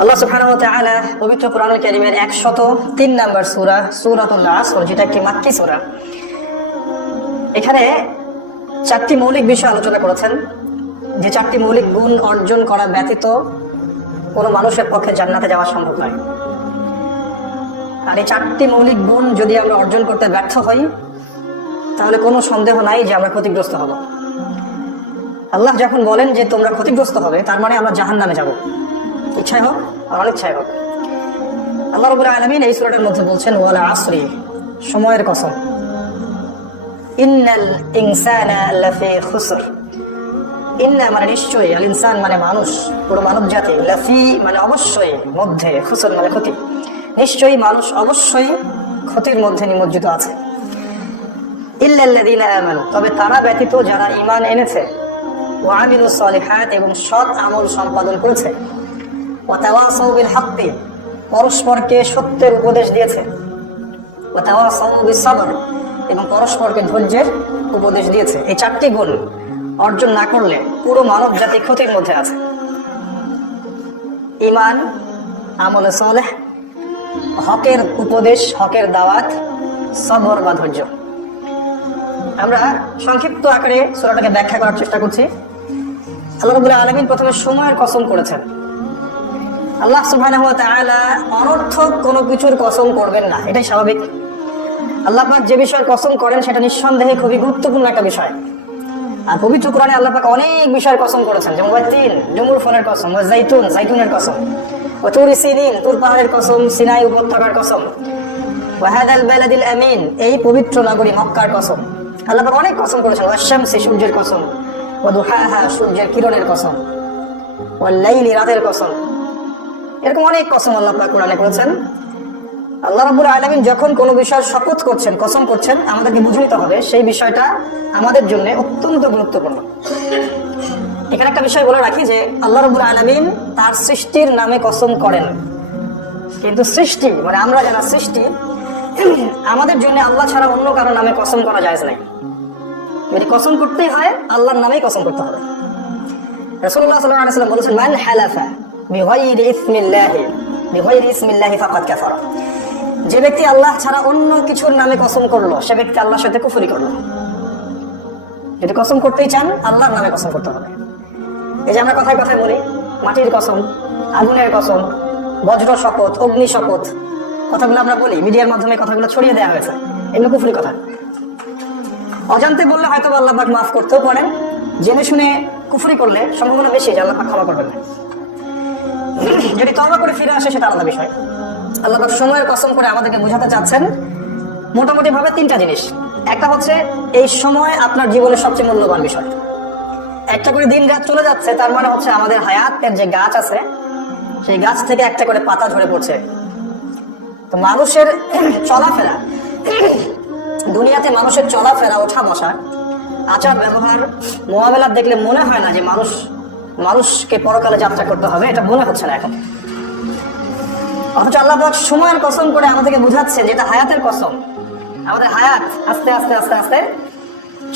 আল্লাহ সুবহানাহু ওয়া তাআলা পবিত্র কোরআনুল কারীমের 103 নম্বর সূরা সূরাতুল আসর, যেটা একটি মাক্কি সূরা, এখানে চারটি মৌলিক বিষয় আলোচনা করেছেন, যে চারটি মৌলিক গুণ অর্জন করা ব্যতীত কোনো মানুষের পক্ষে জান্নাতে যাওয়া সম্ভব নয়। আর এই চারটি মৌলিক গুণ যদি আমরা অর্জন করতে ব্যর্থ হই, তাহলে কোনো সন্দেহ নাই যে আমরা ক্ষতিগ্রস্ত হব। আল্লাহ যখন বলেন যে তোমরা ক্ষতিগ্রস্ত হবে, তার মানে আমরা জাহান্নামে যাব, ইচ্ছাই হোক আর অনিচ্ছাই হোক। আল্লাহ রাব্বুল আলামিন এই সূরাটার মধ্যে বলছেন ওয়াল আসরি, সময়ের কসম, ইন্নাল ইনসানা লাফি খুসর। ইন্না মানে নিশ্চয়ই, আল ইনসান মানে মানুষ, পুরো মানব জাতি, লাফি মানে অবশ্যই, মধ্যে, খুসর মানে ক্ষতি, নিশ্চয়ই মানুষ অবশ্যই ক্ষতির মধ্যে নিমজ্জিত আছে। ইল্লাল্লাযীনা আমানু, তবে তারা ব্যতীত যারা ঈমান এনেছে, ওয়া আমিলুস সালিহাত, এবং সৎ আমল সম্পাদন করেছে, ওয়া তাওয়াসাউ বিল হাক্কি, পরস্পরকে সত্যের উপদেশ দিয়েছে, ওয়া তাওয়াসাউ বিস সাবর, এবং পরস্পরকে ধৈর্যের উপদেশ দিয়েছে। এই চারটি গুণ অর্জন না করলে পুরো মানব জাতি ক্ষতির মধ্যে আছে। ঈমান, আমলে সালেহ, হকের উপদেশ, হকের দাওয়াত, সবর বা ধৈর্য। আমরা সংক্ষিপ্ত আকারে সূরাটাকে ব্যাখ্যা করার চেষ্টা করছি। আল্লাহ রাব্বুল আলামিন প্রথমে সময়ের কসম করেছেন। আল্লাহ সুবহানাহু ওয়া তাআলা অনর্থক কোনো কিছুর কসম করবেন না, এটাই স্বাভাবিক। আল্লাহ পাক যে বিষয়ের কসম করেন সেটা নিঃসন্দেহে খুবই গুরুত্বপূর্ণ একটা বিষয়। আর পবিত্র কোরআনে আল্লাহ পাক অনেক বিষয়ের কসম করেছেন, যেমন ওয়াতিন, জুমুর ফলের কসম, ওয়া জাইতুন, জাইতুনের কসম, ওয়া তুরি সিনিন, তুর পাহাড়ের কসম, সিনাই উপত্যকার কসম, ওয়া হাদাল বালাদিল আমিন, এই পবিত্র নগরী মক্কার কসম। আল্লাহ পাক অনেক কসম করেছেন, ওয়া শামসি, সূর্যের কসম, ওয়া দুহাহা, সূর্যের কিরণের কসম, ওয়াল লাইলি, রাতের কসম। এরকম অনেক কসম আল্লাহ পাক কোরআনে করেছেন। আল্লাহ রাব্বুল আলামিন যখন কোনো বিষয়ের শপথ করছেন, কসম করছেন, আমাদেরকে বুঝে নিতে হবে সেই বিষয়টা আমাদের জন্য অত্যন্ত গুরুত্বপূর্ণ। এখানে একটা বিষয় বলে রাখি যে আল্লাহ রাব্বুল আলামিন তার সৃষ্টির নামে কসম করেন, কিন্তু সৃষ্টি মানে আমরা যারা সৃষ্টি, আমাদের জন্য আল্লাহ ছাড়া অন্য কারো নামে কসম করা জায়েজ নাই। যদি কসম করতেই হয় আল্লাহর নামেই কসম করতে হবে। রাসূলুল্লাহ সাল্লাল্লাহু আলাইহি ওয়াসাল্লাম বলেছেন, মান হালাফা বিগাইরি ইসমিল্লাহি ফাকাদ কাফারা, যে ব্যক্তি আল্লাহ ছাড়া অন্য কিছুর নামে কসম করলো, সে ব্যক্তি আল্লাহর সাথে কুফরি করলো। যদি কসম করতেই চান আল্লাহর নামে কসম করতে হবে। এই যে আমরা কথায় কথায় বলি মাটির কসম, আগুনের কসম, বজ্র শপথ, অগ্নি শপথ, কথাগুলো আমরা বলি, মিডিয়ার মাধ্যমে কথাগুলো ছড়িয়ে দেওয়া হয়েছে, এগুলো কুফরি কথা। অজান্তে বললে হয়তো আল্লাহ পাক মাফ করতেও পারেন, জেনে শুনে কুফরি করলে সম্ভাবনা বেশি যে আল্লাহ পাক ক্ষমা করবেন না। যদি তওবা করে ফিরে আসে সেটা আলাদা বিষয়। আল্লাহ পাক সময়ের কসম করে আমাদেরকে বোঝাতে চাচ্ছেন মোটামুটি ভাবে তিনটা জিনিস। একটা হচ্ছে এই সময় আপনার জীবনের সবচেয়ে মূল্যবান বিষয়। একটা করে দিন রাত চলে যাচ্ছে, তার মানে হচ্ছে আমাদের হায়াতের যে গাছ আছে সেই গাছ থেকে একটা করে পাতা ঝরে পড়ছে। তো মানুষের চলাফেরা, দুনিয়াতে মানুষের চলাফেরা, ওঠা বসা, আচার ব্যবহার, মোয়ামেলাত দেখলে মনে হয় না যে মানুষকে পরকালে যাত্রা করতে হবে, এটা মনে হচ্ছে না এখন। অথচ আল্লাহ পাক সময়ের কসম করে আমাদেরকে বুঝাচ্ছে যেটা হায়াতের কসম। আমাদের হায়াত আস্তে আস্তে আস্তে আস্তে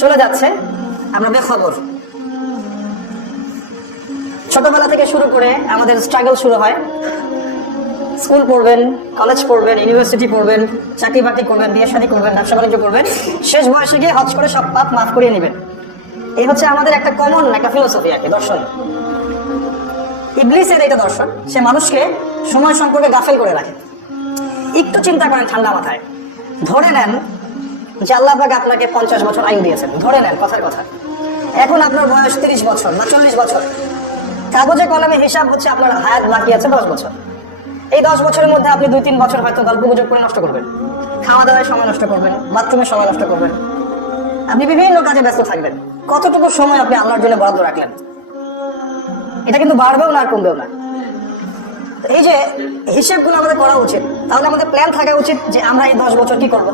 চলে যাচ্ছে, আমরা বেখবর। ছোটবেলা থেকে শুরু করে আমাদের স্ট্রাগল শুরু হয়। স্কুল পড়বেন, কলেজ পড়বেন, ইউনিভার্সিটি পড়বেন, চাকরি বাকরি করবেন, বিয়ে শাদী করবেন, ব্যবসা বাণিজ্য করবেন, শেষ বয়সে গিয়ে হজ করে সব পাপ মাফ করিয়ে নেবেন। এই হচ্ছে আমাদের একটা কমন একটা ফিলোসফি, আর কি দর্শন। ইবলিসের এটা দর্শন, সে মানুষকে সময় সম্পর্কে গাফেল করে রাখে। একটু চিন্তা করেন ঠান্ডা মাথায়, ধরে নেন যে আল্লাহ পাক আপনাকে 50 বছর আয়ু দিয়েছেন, ধরে নেন কথার কথা। এখন আপনার বয়স 30 বছর বা 40 বছর, কাগজে কলমে হিসাব হচ্ছে আপনার হায়াত বাকি আছে 10 বছর। এই 10 বছরের মধ্যে আপনি 2-3 বছর হয়তো গল্প গুজব করে নষ্ট করবেন, খাওয়া দাওয়ায় সময় নষ্ট করবেন, বাথরুমে সময় নষ্ট করবেন, আপনি বিভিন্ন কাজে ব্যস্ত থাকবেন। কতটুকু সময় আপনি আল্লাহর জন্য বরাদ্দ রাখলেন? এটা কিন্তু বাড়বেও না আর কমবেও না। এই যে হিসেবগুলো আমাদের করা উচিত। তাহলে আমাদের প্ল্যান থাকা উচিত যে আমরা এই 10 বছর কি করব।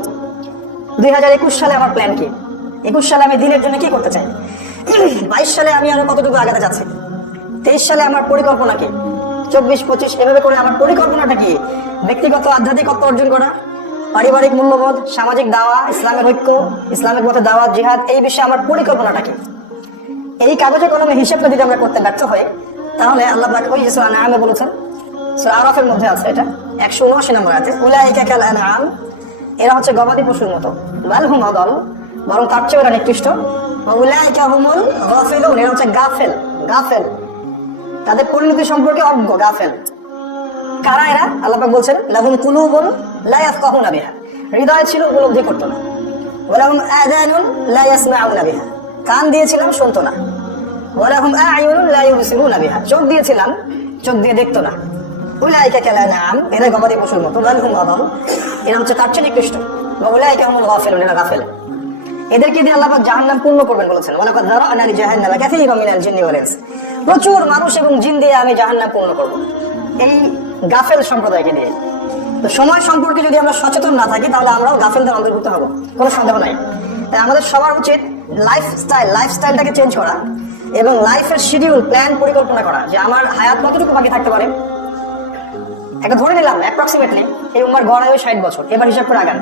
2021 সালে আমার প্ল্যান কি, 21 সালে আমি দিনের জন্য কি করতে চাই, 22 সালে আমি আরো কতটুকু আগাতে যাচ্ছি, 23 সালে আমার পরিকল্পনা কি, 24-25, এভাবে করে আমার পরিকল্পনাটা কি, ব্যক্তিগত আধ্যাত্মিকত্ব অর্জন করা, পারিবারিক মূল্যবোধ, সামাজিক দাওয়া, ইসলামের ঐক্য, ইসলামের মধ্যে দাওয়াত, জিহাদ, এই বিষয়ে আমার পরিকল্পনাটা কি। এই কাগজে কলমে হিসেবটা যদি আমরা করতে ব্যর্থ হই, তাহলে আল্লাহ পাক ওই যে সূরা আনআমে বলেছেন সূরা আরাফের মধ্যে আছে এটা 179 নম্বর আয়াতে, উলাইকা কাল আনআম, এরা হচ্ছে গবাদি পশুর মতো, বাল হুম আদাল, বরং তার চেয়ে ওরা নিকৃষ্ট, উলাইকা হুমুল গাফিলুন, এরা হচ্ছে গাফেল, গাফেল, তাদের পরিণতি সম্পর্কে অজ্ঞ, গাফেল। কারা এরা? আল্লাহ পাক বলছেন লাহুম কুলুবুন লা ইয়াফকাহুনা বিহা, হৃদয় ছিল উপলব্ধি করতো না, ওয়া লাহুম আযানুন লা ইয়াসমাউনা বিহা, কান দিয়েছিলাম শুনতো না, ওয়া লাহুম আ'য়ুনুন লা ইউবসিরুনা বিহা, চোখ দিয়েছিলাম চোখ দিয়ে দেখতো না। উলাইকা কাল আনআম, এরা গবাদি পশুর মতো, বাল হুম আদাল, এরা হচ্ছে তার চেয়ে নিকৃষ্ট, ওয়া উলাইকা হুমুল গাফিলুন, এরা গাফেল। এদেরকে দিয়ে আল্লাহ পাক জাহান্নাম পূর্ণ করবেন বলেছেন, ওয়া লাকাদ যারা'না লিজাহান্নামা কাসীরাম মিনাল জিন্নি ওয়াল ইনস, প্রচুর মানুষ এবং জিন দিয়ে আমি জাহান্নাম পূর্ণ করব এই গাফেল সম্প্রদায়কে দিয়ে। তো সময় সম্পর্কে যদি আমরা সচেতন না থাকি তাহলে আমরাও গাফেলদের অন্তর্ভুক্ত হব, কোনো সন্দেহ নাই। তাই আমাদের সবার উচিত লাইফস্টাইলটাকে চেঞ্জ করা এবং লাইফের শিডিউল, প্ল্যান, পরিকল্পনা করা, যে আমার হায়াত কতটুকু বাকি থাকতে পারে। একটা ধরে নিলাম অ্যাপ্রক্সিমেটলি এই উম্মার গড় আয়ু 60 বছর, এবার হিসাব করে আগান।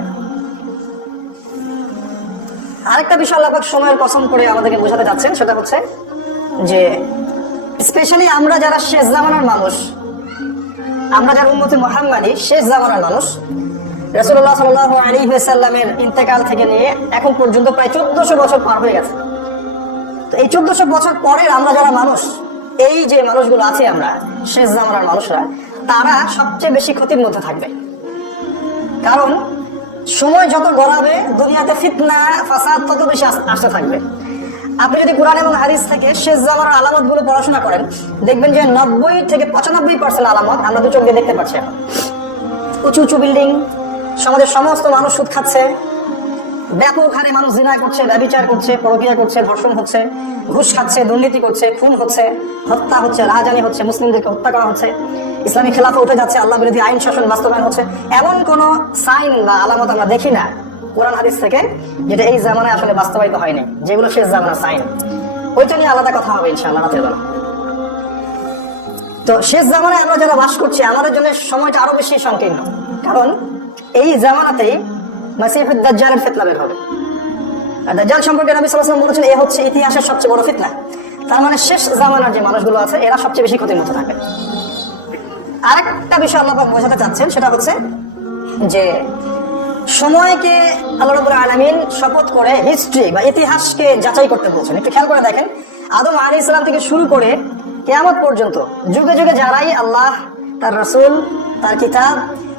আরেকটা বিষয় আল্লাহ পাক সময়ের কসম করে আমাদেরকে বোঝাতে যাচ্ছেন, সেটা হচ্ছে যে স্পেশালি আমরা যারা শেষ জামানার মানুষ, আমরা যারা উম্মতে মুহাম্মাদী শেষ জামানার মানুষ, রাসূলুল্লাহ সাল্লাল্লাহু আলাইহি ওয়াসাল্লামের ইন্তেকাল থেকে নিয়ে এখন পর্যন্ত প্রায় 1400 বছর পার হয়ে গেছে। তো এই 1400 বছর পরের আমরা যারা মানুষ, এই যে মানুষগুলো আছে আমরা শেষ জামানার মানুষরা, তারা সবচেয়ে বেশি ক্ষতির মধ্যে থাকবে। কারণ সময় যত গড়াবে দুনিয়াতে ফিতনা ফাসাদ তত বেশি আসতে থাকবে। আপনি যদি কোরআন এবং হাদিস থেকে শেষ জামানার আলামত গুলো পড়াশোনা করেন, দেখবেন যে 90 থেকে 95% আলামত আমরা দু চোখ দিয়ে দেখতে পাচ্ছি। এখন উঁচু উঁচু বিল্ডিং, সমাজের সমস্ত মানুষ সুদ খাচ্ছে, ব্যাপক হারে মানুষ জিনা করছে, ব্যভিচার করছে, পরকীয়া করছে, ধর্ষণ হচ্ছে, ঘুষ খাচ্ছে, দুর্নীতি করছে, খুন হচ্ছে, হত্যা হচ্ছে, রাহাজানি হচ্ছে, মুসলিমদেরকে হত্যা করা হচ্ছে, ইসলামী খেলাফা উঠে যাচ্ছে, আল্লাহ বিরোধী আইন শাসন বাস্তবায়ন হচ্ছে। এমন কোন সাইন বা আলামত আমরা দেখি না কোরআন হাদিস থেকে যেটা এই জামানায় আসলে বাস্তবায়িত হয়নি, যেগুলো শেষ জামানার সাইন। ওইটা নিয়ে আলাদা কথা হবে ইনশাআল্লাহ রাতের বেলা। তো শেষ জামানায় আমরা যারা বাস করছি আমাদের জন্য সময়টা আরো বেশি সংকীর্ণ, কারণ এই জামানাতেই মাসিহুদ দাজ্জালের ফিতনা বের হবে। আর দাজ্জাল সম্পর্কে নবী সাল্লাল্লাহু আলাইহি ওয়াসাল্লাম বলেছেন এ হচ্ছে ইতিহাসের সবচেয়ে বড় ফিতনা। তার মানে শেষ জামানার যে মানুষগুলো আছে এরা সবচেয়ে বেশি ক্ষতির মধ্যে থাকবে। আরেকটা বিষয় আল্লাহ পাক বোঝাতে চাচ্ছেন, সেটা হচ্ছে যে সময়কে আল্লাহ রাব্বুল আলামিন শপথ করে হিস্ট্রি বা ইতিহাসকে যাচাই করতে বলছেন। একটু খেয়াল করে দেখেন, আদম আলাইহিস সালাম থেকে শুরু করে কিয়ামত পর্যন্ত যুগে যুগে যারাই আল্লাহ, তার রাসূল, তার কিতাব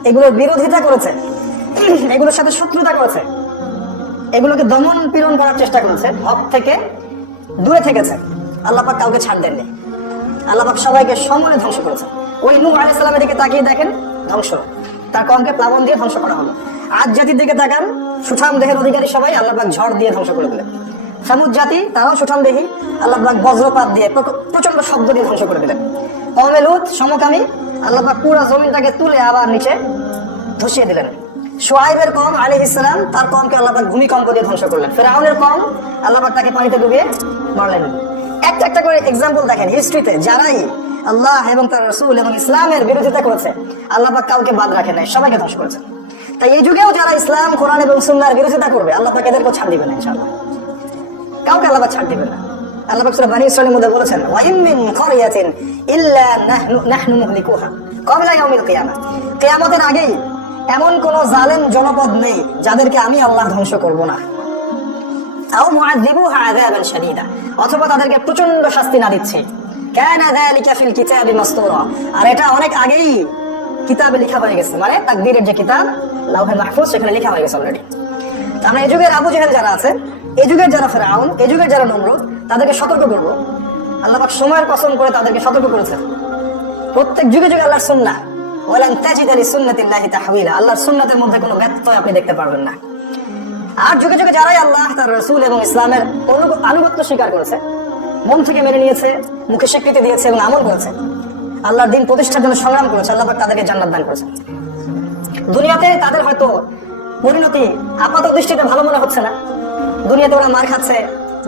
এগুলোর বিরোধিতা করেছে, এগুলোর সাথে শত্রুতা করেছে, এগুলোকে দমন পীড়ন করার চেষ্টা করেছে, হক থেকে দূরে থেকেছে, আল্লাহ পাক কাউকে ছাড় দেননি। আল্লাহ পাক সবাইকে সমূলে ধ্বংস করেছে। ওই নূহ আলাইহিস সালামের দিকে তাকিয়ে দেখেন, ধ্বংস, তার কওমকে প্লাবন দিয়ে ধ্বংস করা হলো। আদ জাতির দিকে তাকান, সুঠাম দেহের অধিকারী সবাই আল্লাহ পাক ঝড় দিয়ে ধ্বংস করে দিলেন। সামুদ জাতি, তারাও সুঠাম দেহী, আল্লাহ পাক বজ্রপাত দিয়ে প্রচন্ড শব্দ দিয়ে ধ্বংস করে দিলেন। কওমে লূত সমকামী, আল্লাহ পাক পুরো জমিনটাকে তুলে আবার নিচে ধসিয়ে দিলেন। শুআয়বের কওম আলাইহিস সালাম, তার কওমকে আল্লাহ পাক ভূমিকম্প দিয়ে ধ্বংস করলেন। ফিরআউনের কওম, আল্লাহ পাক তাকে পানিতে ডুবিয়ে মারলেন। একটা একটা করে এক্সাম্পল দেখেন হিস্ট্রিতে, যারাই আল্লাহ এবং তার রাসূল এবং ইসলামের বিরোধিতা করেছে আল্লাহ পাক কাউকে বাদ রাখেন নাই, সবাইকে ধ্বংস করেছে। তাই এই যুগেও যারা ইসলাম, কোরআন এবং সুন্নাহর বিরোধিতা করবে আল্লাহ পাক এদেরকে ছাড় দিবেন না ইনশাআল্লাহ, কাউকে আল্লাহ পাক ছাড় দিবেন না। আল্লাহ পাক সূরা বনী ইসরাঈলের মধ্যে বলেছেন, ওয়া ইন মিন ক্বরিয়াতিন ইল্লা নাহনু মুহলিকুহা ক্বাবলা ইয়াউমিল কিয়ামাহ, কিয়ামতের আগেই এমন কোন জালেম জনপদ নেই যাদেরকে আমি আল্লাহ ধ্বংস করব না। আও মুআযযিবুহা আযাবান শাদীদা, অথবা তাদেরকে প্রচন্ড শাস্তি না দিচ্ছি। কানা যালিকা ফিল কিতাবি মাসতুরা, আর এটা অনেক আগেই কিতাবে লেখা হয়ে গেছে, মানে তাকদীরের যে কিতাব লাউহে মাহফুজ সেখানে লেখা হয়ে গেছে অলরেডি। আমরা এই যুগের আবু জেহেল যারা আছে, এই যুগের যারা ফিরআউন, এই যুগের যারা নমরুদ, তাদেরকে সতর্ক করব। আল্লাহ পাক সময়ের কসম করে তাদেরকে সতর্ক করেছেন। প্রত্যেক যুগে যুগে আল্লাহর সুন্নাহ, ওয়ালান তাজিদা লিসুন্নাতিল্লাহি তাহওয়িলা, আল্লাহর সুন্নাতের মধ্যে কোনো ব্যত্যয় আপনি দেখতে পারবেন না। আর যুগে যুগে যারাই আল্লাহ, তার রাসূল এবং ইসলামের আনুগত্য স্বীকার করেছে, মন থেকে মেনে নিয়েছে, মুখে স্বীকৃতি দিয়েছে এবং আমল করেছে, আল্লাহর দিন প্রতিষ্ঠার জন্য সংগ্রাম করেছে, আল্লাহ পাক তাদেরকে জান্নাত দান করেছে। দুনিয়াতে তাদের হয়তো পরিণতি আপাত দৃষ্টিতে ভালো মনে হচ্ছে না, দুনিয়াতে ওরা মার খাচ্ছে,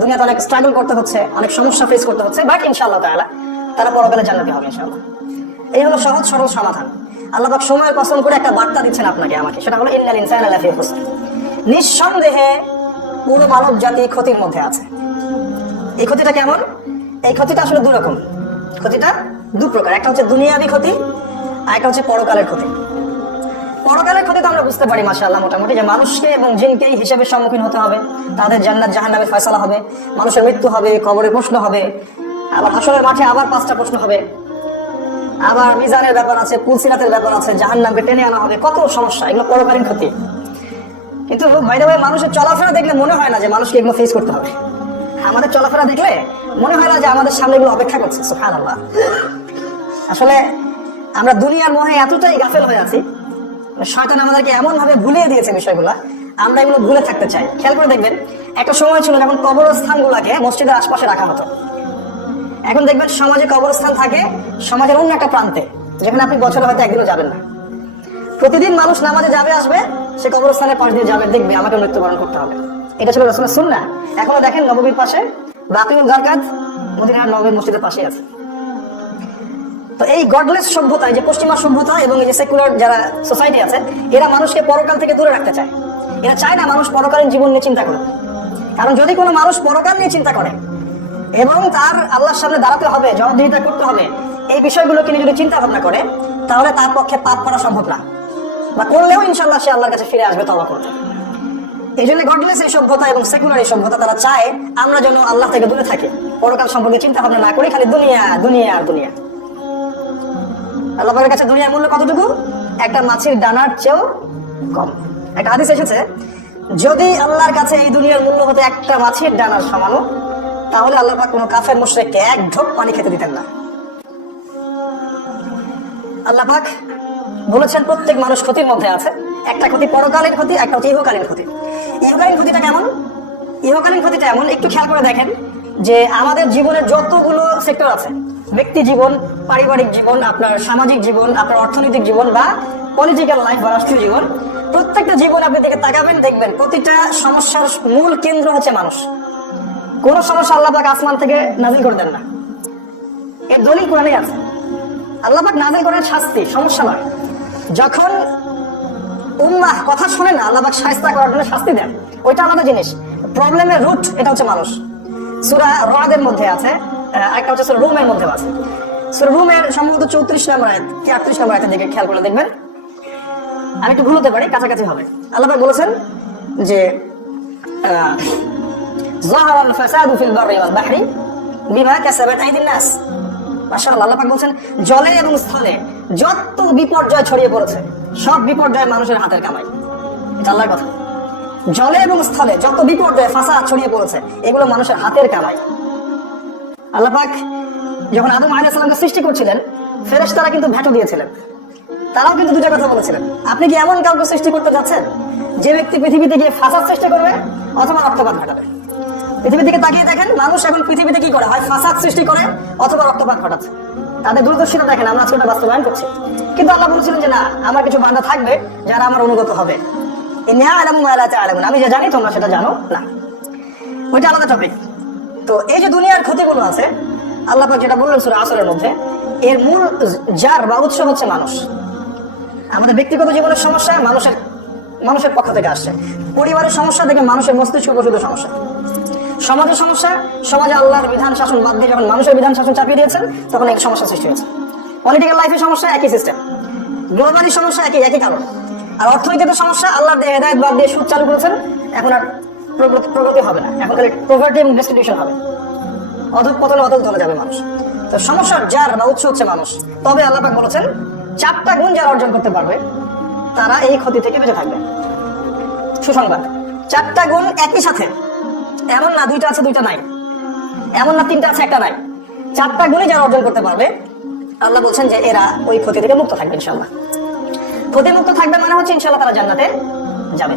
দুনিয়াতে অনেক স্ট্রাগল করতে হচ্ছে, অনেক সমস্যা ফেস করতে হচ্ছে, বাট ইনশাআল্লাহ তাআলা তারা পরকালে জান্নাতি হবে ইনশাআল্লাহ। এই হলো সহজ সরল সমাধান। আল্লাহ পাক সময়ের কসম করে একটা বার্তা দিচ্ছেন আপনাকে আমাকে, সেটা হলো ইন্নাল ইনসানা লাফি খুসর, নিঃসন্দেহে পুরো মানব জাতি ক্ষতির মধ্যে আছে। এই ক্ষতিটা কেমন? এই ক্ষতিটা আসলে দুই রকম, ক্ষতিটা দু প্রকার। একটা হচ্ছে দুনিয়াবী ক্ষতি, আর একটা হচ্ছে পরকালের ক্ষতি। পরকালের ক্ষতি তো আমরা বুঝতে পারি মাশাআল্লাহ মোটামুটি, যে মানুষকে এবং জিনকে হিসেবের সম্মুখীন হতে হবে, তাদের জান্নাত জাহান্নামের ফয়সালা হবে, মানুষের মৃত্যু হবে, কবরে প্রশ্ন হবে, আবার হাসরের মাঠে আবার 5টা প্রশ্ন হবে, আবার মিজানের ব্যাপার আছে, পুলসিরাতের ব্যাপার আছে, জাহান্নামকে টেনে আনা হবে, কত সমস্যা, এগুলো পরকালীন ক্ষতি। কিন্তু বাই দ্য ওয়ে মানুষের চলাফেরা দেখলে মনে হয় না যে মানুষকে এগুলো ফেস করতে হবে। আমাদের চলাফেরা দেখলে মনে হয় না যে আমাদের সামনে এগুলো অপেক্ষা করছে। সুবহানাল্লাহ। আসলে আমরা দুনিয়ার মোহে এতটাই গাফেল হয়ে আছি, শয়তান আমাদেরকে এমন ভাবে ভুলিয়ে দিয়েছে বিষয়গুলা, আমরা এগুলো ভুলে থাকতে চাই। খেয়াল করে দেখবেন, একটা সময় ছিল যখন কবরস্থানগুলোকে মসজিদের আশপাশে রাখা হতো। এখন দেখবেন সমাজে কবরস্থান থাকে সমাজের অন্য একটা প্রান্তে, যেখানে আপনি বছরে হয়তো একদিনও যাবেন না। প্রতিদিন মানুষ নামাজে যাবে আসবে, সে কবরস্থানের পাশ দিয়ে যাবে, দেখবে আমাকে মৃত্যুবরণ করতে হবে। এটা ছিল রাসূলের সুন্নাহ। এখনো দেখেন নববীর পাশে বাকিউল গারকাত মদিনার নববী মসজিদের পাশে আছে। তো এই গডলেস সভ্যতা, যে পশ্চিমা সভ্যতা এবং এই যে সেকুলার যারা সোসাইটি আছে, এরা মানুষকে পরকাল থেকে দূরে রাখতে চায়। এরা চায় না মানুষ পরকালীন জীবন নিয়ে চিন্তা করুক। কারণ যদি কোনো মানুষ পরকাল নিয়ে চিন্তা করে এবং তার আল্লাহর সামনে দাঁড়াতে হবে, জবাবদিহিতা করতে হবে, এই বিষয়গুলোকে নিয়ে যদি চিন্তা ভাবনা করে, তাহলে তার পক্ষে পাপ করা সম্ভব না, বা করলেও ইনশাআল্লাহ সে আল্লাহর কাছে ফিরে আসবে তওবা করতে। এই জন্য গডলেস এই সভ্যতা এবং সেকুলার এই সভ্যতা, তারা চায় আমরা যেন আল্লাহ থেকে দূরে থাকি, পরকাল সম্পর্কে চিন্তা ভাবনা না করি, খালি দুনিয়া দুনিয়া আর দুনিয়া। আল্লাহর কাছে দুনিয়ার মূল্য কতটুকু? একটা মাছের দানার চেয়েও কম। একটা হাদিস এসেছে, যদি আল্লাহর কাছে এই দুনিয়ার মূল্য হতে একটা মাছের দানার সমানো, তাহলে আল্লাহ পাক কোনো কাফের মুশরিককে এক ঢোক পানি খেতে দিতেন না। আল্লাহ পাক বলেছেন প্রত্যেক মানুষ ক্ষতির মধ্যে আছে। একটা ক্ষতি পরকালীন ক্ষতি, একটা হচ্ছে ইহকালীন ক্ষতি। ইহকালীন ক্ষতিটা কেমন? ইহকালীন ক্ষতিটা এমন, একটু খেয়াল করে দেখেন যে আমাদের জীবনের যতগুলো সেক্টর আছে, ব্যক্তি জীবন, পারিবারিক জীবন, আপনার সামাজিক জীবন, আপনার অর্থনৈতিক জীবন বা পলিটিক্যাল লাইফ বা রাষ্ট্রীয় জীবন, প্রত্যেকটা জীবন আপনি দিকে তাকাবেন, দেখবেন প্রতিটা সমস্যার মূল কেন্দ্র হচ্ছে মানুষ। কোন সমস্যা আল্লাহ পাক আসমান থেকে নাজিল করে দেন না, এর দলিল কোরআনে আছে। আল্লাহ পাক নাজিল করেন শাস্তি, সমস্যা নয়। যখন উম্মাহ কথা শুনে না, আল্লাহ পাক শায়েস্তা করার জন্য শাস্তি দেন, ওইটা আলাদা জিনিস। প্রবলেমের রুট এটা হচ্ছে মানুষ। সূরা রাদের মধ্যে আছে, একটা হচ্ছে সূরা রুমের মধ্যে আছে। সূরা রুমের সম্ভবত 34 নম্বর আয়াত কি 38 নম্বর আয়াতের দিকে খেয়াল করে দেখবেন, আমি একটু ভুল হতে পারি, কাছাকাছি হবে। আল্লাহ পাক বলেছেন যে যাহারাল ফাসাদু ফিল বাররি ওয়াল বাহরি বিমা কাসাবাত আইদিন নাস। মাশাআল্লাহ, আল্লাহ পাক বলেছেন জলে এবং স্থলে যত বিপর্যয় ছড়িয়ে পড়েছে, সব বিপর্যয় মানুষের হাতের কামাই। এটা আল্লাহর কথা। জলে এবং স্থলে যত বিপর্যয় ফাসাদ ছড়িয়ে পড়েছে, এগুলো মানুষের হাতের কামাই। আল্লাহ পাক যখন আদম আলাইহিস সালামকে সৃষ্টি করছিলেন, ফেরেশতারা কিন্তু ভেটো দিয়েছিলেন। তারাও কিন্তু দুটো কথা বলেছিলেন, আপনি কি এমন কাউকে সৃষ্টি করতে যাচ্ছেন যে ব্যক্তি পৃথিবীতে গিয়ে ফাসাদ সৃষ্টি করবে অথবা রক্তপাত ঘটাবে? পৃথিবীর দিকে তাকিয়ে দেখেন, মানুষ এখন পৃথিবীতে কি করে, হয় ফাসাদ সৃষ্টি করে অথবা রক্তপাত ঘটাচ্ছে। তাদের দূরদর্শিতা দেখেন, আমরা আজকে বাস্তবায়ন করছি। কিন্তু আল্লাহ বলেছিলেন যে না, আমার কিছু বান্দা থাকবে যারা আমার অনুগত হবে। আমি যা জানি তোমরা সেটা জানো না, ওইটা আলাদা টপিক। তো এই যে দুনিয়ার ক্ষতিগুলো আছে, আল্লাহ পাক যেটা বললেন সূরা আসরের মধ্যে, এর মূল জার বা উৎস হচ্ছে মানুষ। আমাদের ব্যক্তিগত জীবনের সমস্যা মানুষের পক্ষ থেকে আসছে, পরিবারের সমস্যা থেকে মানুষের মস্তিষ্ক প্রসূত সমস্যা, সমাজের সমস্যা, সমাজে আল্লাহর বিধান শাসন বাদ দিয়ে যখন মানুষের বিধান শাসন চাপিয়ে দিয়েছেন, তখন এক সমস্যা সৃষ্টি হয়েছে। পলিটিক্যাল লাইফের সমস্যা একই সিস্টেম, গ্লোবালি সমস্যা একই কারণ। আর অর্থনীতিতে সমস্যা, আল্লাহর হেদায়েত বাদ দিয়ে সুদ চালু করেছেন, এখন আর প্রগতি হবে না, এখন খালি পভার্টি এবং ডিস্ট্রিবিউশন হবে, অধঃপতনে চলে যাবে মানুষ। তো সমস্যার জার বা উৎস হচ্ছে মানুষ। তবে আল্লাহ পাক বলেছেন 4টা গুণ যারা অর্জন করতে পারবে তারা এই ক্ষতি থেকে বেঁচে থাকবে। সুসংবাদ, 4টা গুণ একই সাথে, এমন না 2টা আছে 2টা নাই, এমন না 3টা আছে 1টা নাই, 4টা গুণই যারা অর্জন করতে পারবে, আল্লাহ বলছেন যে এরা ওই ক্ষতি থেকে মুক্ত থাকবে ইনশাআল্লাহ। ক্ষতি মুক্ত থাকবে মানে হচ্ছে ইনশাআল্লাহ তারা জান্নাতে যাবে।